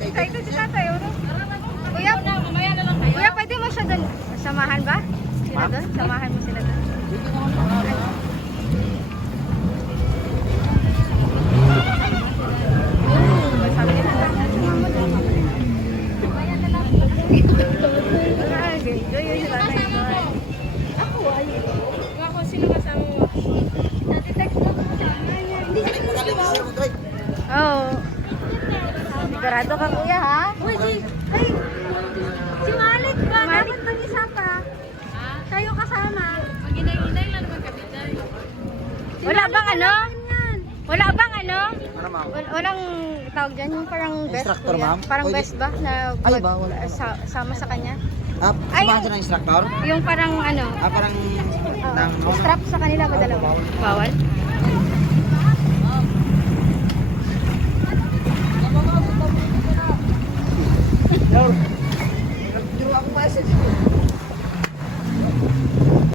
Excited si tatay, ano? Kuya, kuya, pwede mo siya doon. Samahan ba? Sila doon? Samahan mo sila doon. Sabi niya, sumama doon. Enjoy yun si tatay doon. Ako, ayun. Ako, sino kasama mo? Dati text na ko kasama niya. Hindi siya. Oo. Sigurado ka kuya ha? Uy, ay, si Malik ba? Dapat mag-isa pa. Kayo kasama. Mag-inay-inay lang naman kami dahil. Wala bang ano? Wala bang ano? Walang tawag dyan, yung parang best Instructor, kuya. ma'am? Parang Pwede. best ba? Na Ay, bawal. sama sa kanya? Samahan siya ng instructor? Yung parang ano? Parang Strap sa kanila ba dalawa? Bawal? Bawal.